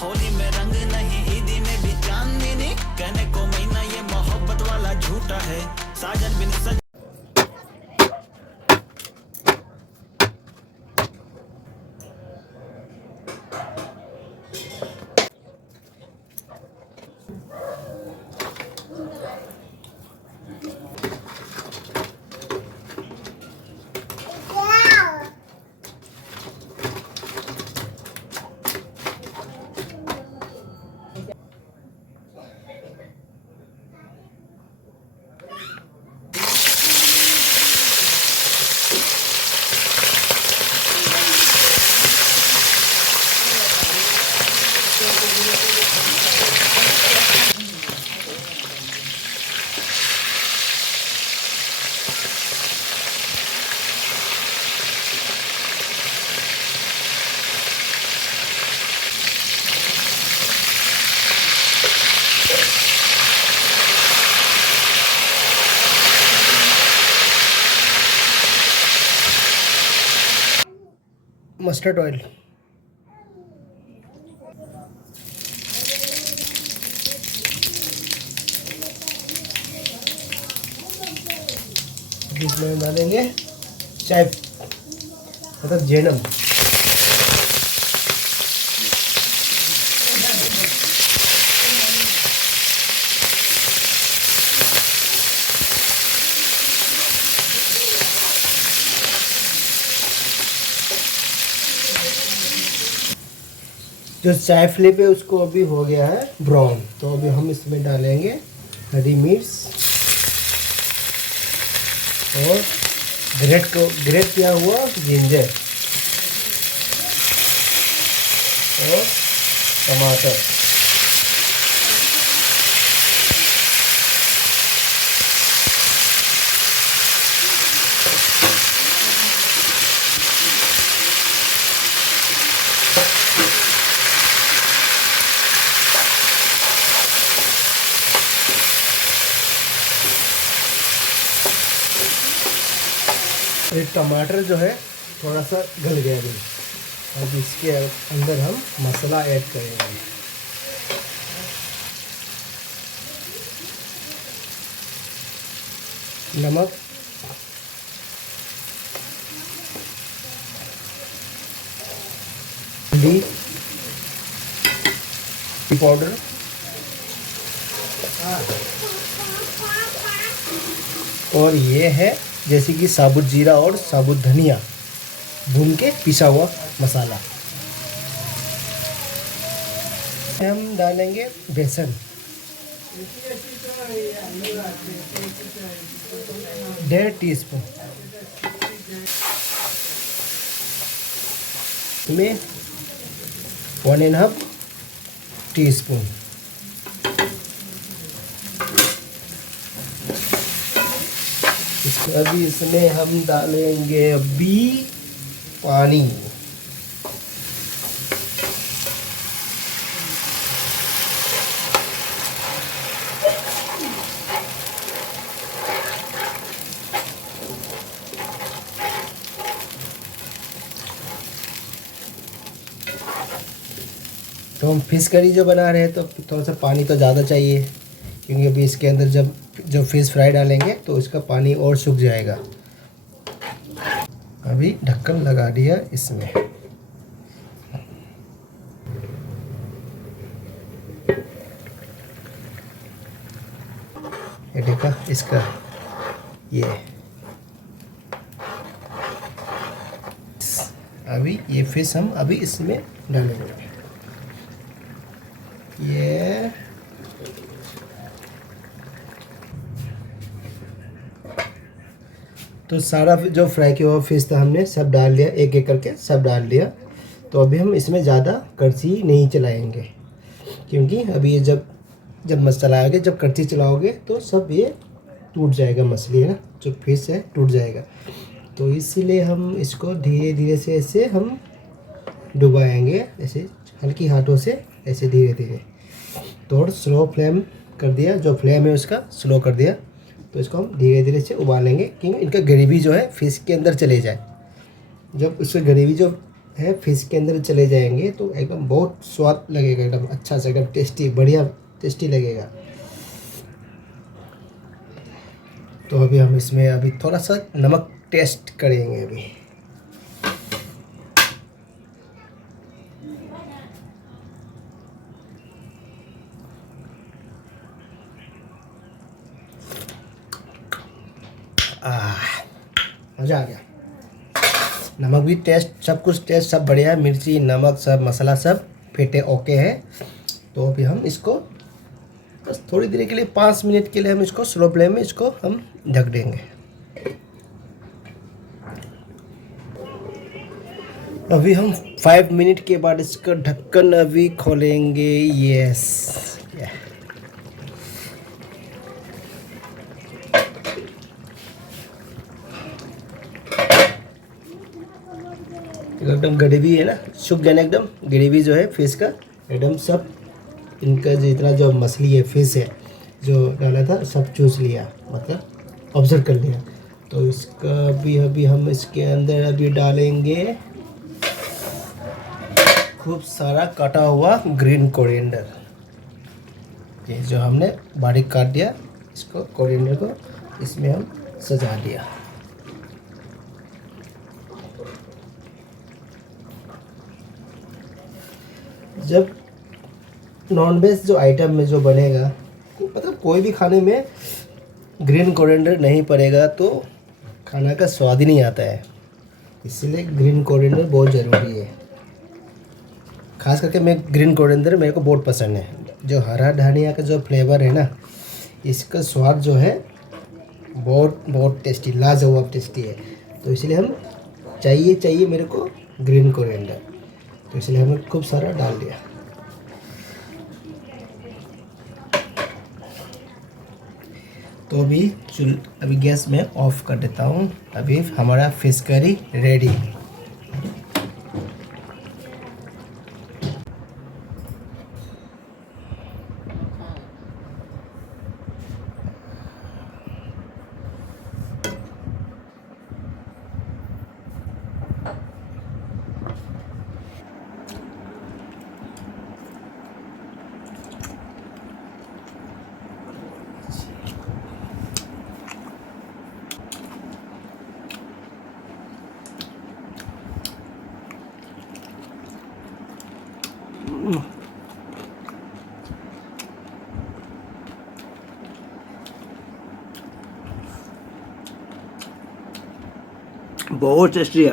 होली में रंग नहीं ईदी में भी चांदनी नहीं, कहने को महीना ये मोहब्बत वाला झूठा है, साजन बिन सज। मस्टर्ड ऑयल, इसमें डालेंगे चाय मतलब जैनम, जो चाय फ्लिप है उसको अभी हो गया है ब्राउन, तो अभी हम इसमें डालेंगे हरी मिर्च और ग्रेट किया हुआ जिंजर और टमाटर। ये टमाटर जो है थोड़ा सा गल गया अभी, अब इसके अंदर हम मसाला ऐड करेंगे। नमक, हल्दी पाउडर, और ये है जैसे कि साबुत जीरा और साबुत धनिया भून के पिसा हुआ मसाला। हम डालेंगे बेसन, 1.5 टीस्पून, में 1.5 टीस्पून, अभी इसमें हम डालेंगे अभी पानी, तो हम फिश करी जो बना रहे हैं तो थोड़ा सा पानी तो ज़्यादा चाहिए, क्योंकि अभी इसके अंदर जब फिश फ्राई डालेंगे तो इसका पानी और सूख जाएगा। अभी ढक्कन लगा दिया इसमें, ये देखा इसका ये, अभी ये फिश हम अभी इसमें डालेंगे। ये तो सारा जो फ्राई किया हुआ फिश था हमने सब डाल लिया, एक एक करके सब डाल लिया। तो अभी हम इसमें ज़्यादा कड़छी नहीं चलाएंगे, क्योंकि अभी ये जब मसाला आएगा, जब कड़छी चलाओगे तो सब ये टूट जाएगा, मछली है ना जो फिश है टूट जाएगा। तो इसीलिए हम इसको धीरे धीरे से ऐसे हम डुबाएंगे, ऐसे हल्की हाथों से ऐसे धीरे धीरे। तो स्लो फ्लेम कर दिया, जो फ्लेम है उसका स्लो कर दिया। तो इसको हम धीरे धीरे से उबालेंगे कि इनका ग्रेवी जो है फिश के अंदर चले जाए। जब उसका ग्रेवी जो है फिश के अंदर चले जाएंगे तो एकदम बहुत स्वाद लगेगा, एकदम अच्छा से, एकदम टेस्टी, बढ़िया टेस्टी लगेगा। तो अभी हम इसमें अभी थोड़ा सा नमक टेस्ट करेंगे अभी। मज़ा आ गया। नमक भी टेस्ट, सब कुछ टेस्ट सब बढ़िया है, मिर्ची नमक सब मसाला सब फिटे ओके है। तो अभी हम इसको बस थोड़ी देर के लिए 5 मिनट के लिए हम इसको स्लो फ्लेम में इसको हम ढक देंगे। अभी हम 5 मिनट के बाद इसका ढक्कन अभी खोलेंगे। यस, एकदम ग्रेवी है ना, सूख जाना एकदम ग्रेवी जो है फिश का, एकदम सब इनका जितना जो मछली है फिश है जो डाला था सब चूस लिया, मतलब ऑब्जर्व कर लिया। तो इसका भी अभी हम इसके अंदर अभी डालेंगे खूब सारा कटा हुआ ग्रीन कोरिएंडर। ये जो हमने बारीक काट दिया इसको, कोरिएंडर को इसमें हम सजा दिया। जब नॉनवेज जो आइटम में जो बनेगा, मतलब कोई भी खाने में ग्रीन कोरिएंडर नहीं पड़ेगा तो खाना का स्वाद ही नहीं आता है, इसलिए ग्रीन कोरिएंडर बहुत ज़रूरी है। खास करके मैं ग्रीन कोरिएंडर मेरे को बहुत पसंद है। जो हरा धनिया का जो फ्लेवर है ना, इसका स्वाद जो है बहुत बहुत टेस्टी, लाजवाब टेस्टी है। तो इसलिए हम चाहिए मेरे को ग्रीन कोरिएंडर, तो इसलिए हमने खूब सारा डाल दिया। तो अभी गैस में ऑफ कर देता हूँ। अभी हमारा फिश करी रेडी। बहुत टेस्टी है।